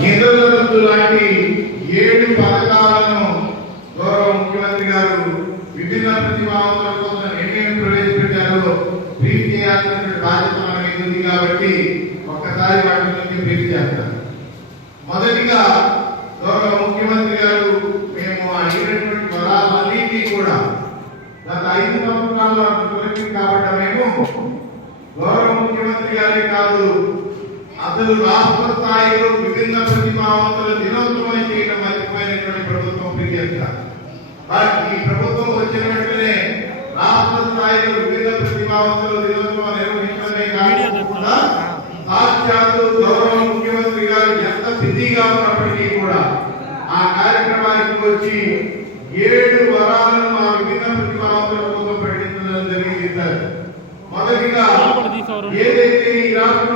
నిధులరద్దు లాంటి ఏడు పథకాలను గౌరవ ముఖ్యమంత్రి గారు విభిన్న ప్రతిభావంతుల కోసం ఏమేమి ప్రవేశపెట్టారో బ్రీఫ్ చేయాల్సినటువంటి బాధ్యత మనకి ఉంది కాబట్టి ఒక్కసారి వాటి గురించి బ్రీఫ్ చేస్తాను. మొదటిగా గౌరవ ముఖ్యమంత్రి గారు మేము అడిగినటువంటి పదాలన్నింటినీ కూడా గత ఐదు సంవత్సరాల్లో కాబట్టి మేము గౌరవ ముఖ్యమంత్రి గారే కాదు అసలు రాష్ట్ర స్థాయిలో విభిన్న ప్రతిభావంతుల దినోత్సవం చేయడం మర్చిపోయినటువంటి ప్రభుత్వం పీడిఎఫ్ ఈ ప్రభుత్వం వచ్చిన వెంటనే రాష్ట్ర స్థాయిలో వివిధ ప్రతిభావంతుల దినోత్సవం నిర్వహించడమే కాకుండా సాక్షాత్తు గౌరవ ముఖ్యమంత్రి గారు ఎంత బిజీగా ఉన్నప్పటికీ కూడా ఆ కార్యక్రమానికి వచ్చి ఏడు వరాలను మా విభిన్న ప్రతిభావంతుల కోసం ప్రకటించడం జరిగింది సార్. మొదటిగా ఏదైతే ఈ రాష్ట్రంలో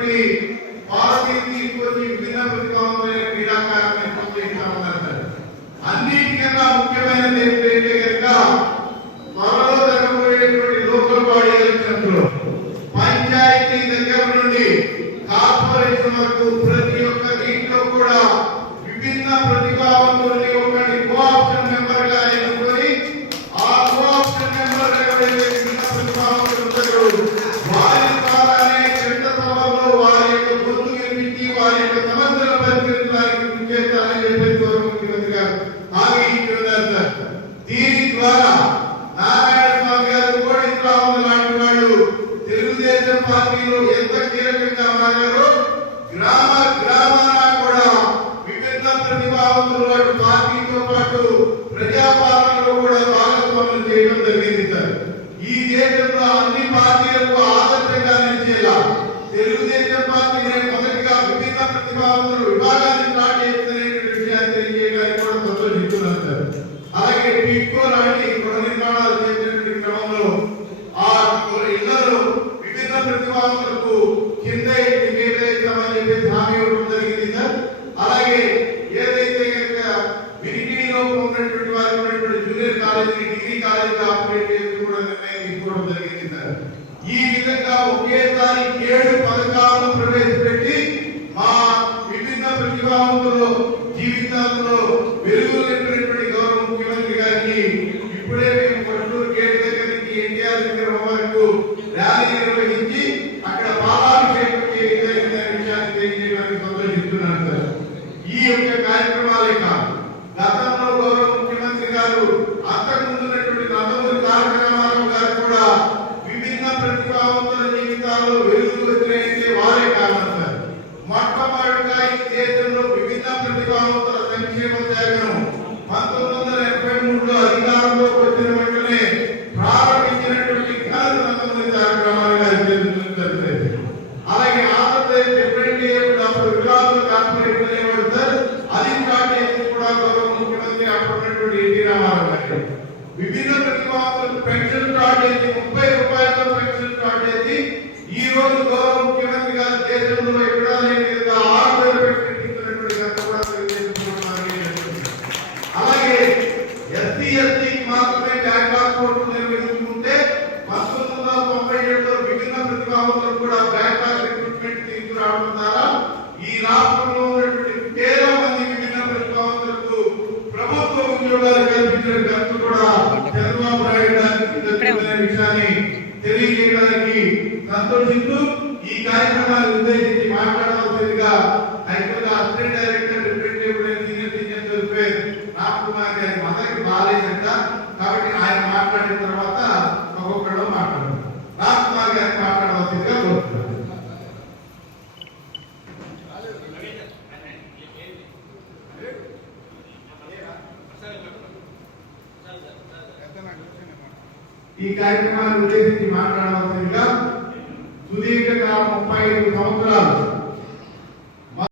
వరకు గ్రామ గ్రామాల కూడా విభిన్న ప్రతిభావంతులు పార్టీతో పాటు ప్రజాపాలనలో కూడా భాగస్వామ్యం చేయడం జరిగింది సార్. ఈ దేశంలో అన్ని పార్టీలకు ఆదర్శంగా నిలిచేలా తెలుగుదేశం పార్టీ మొదటిగా విభిన్న ప్రతిభావంతులు విభాగాన్ని వరకు కింద నిర్ణయిస్తామని అలాగే ఏదైతే కనుక మినిటీలో ఉన్నటువంటి వారు ఉన్నటువంటి జూనియర్ కాలేజీని డిగ్రీ కాలేజీగా ఆపరేట్ చేసి కూడా నిర్ణయం తీసుకోవడం జరిగింది. ఈ యొక్క కార్యక్రమాలే కాదు. వివిధ ప్రతిభావులకు పెన్షన్ కార్డు అయింది ముప్పై రూపాయలతో పెన్షన్ కార్డు అయింది ఈ రోజు గౌరవ ముఖ్యమంత్రి గారు దేశంలో ఎక్కడా లేని విధంగా ఆరు వేల పెన్షన్ అలాగే ఎస్సీ ఎస్టీకి మాత్రమే బ్యాంక్ అకౌంట్ నిర్వహించుకుంటే పంతొమ్మిది వందల తొంభై ఏడులో విభిన్న ప్రతిభావంలో కూడా బ్యాంక్ ఆఫ్ రిక్రూట్మెంట్ తీసుకురావడం ద్వారా ఈ రాష్ట్రం సంతోషిస్తూ ఈ కార్యక్రమాన్ని ఉద్దేశించి మాట్లాడవలసిందిగా high court assistant director representative senior citizen welfare Ram Kumar గారి మదర్కి బాగాలేదంట కాబట్టి ఆయన మాట్లాడిన తర్వాత ఒక్కొక్కడు మాట్లాడారు. రామ్ కుమార్ గారిని మాట్లాడవలసిందిగా కోరుతున్నారు ఈ కార్యక్రమాన్ని ఉద్దేశించి మాట్లాడవలసిందిగా సుదీర్ఘకాలం ముప్పై ఐదు సంవత్సరాలు.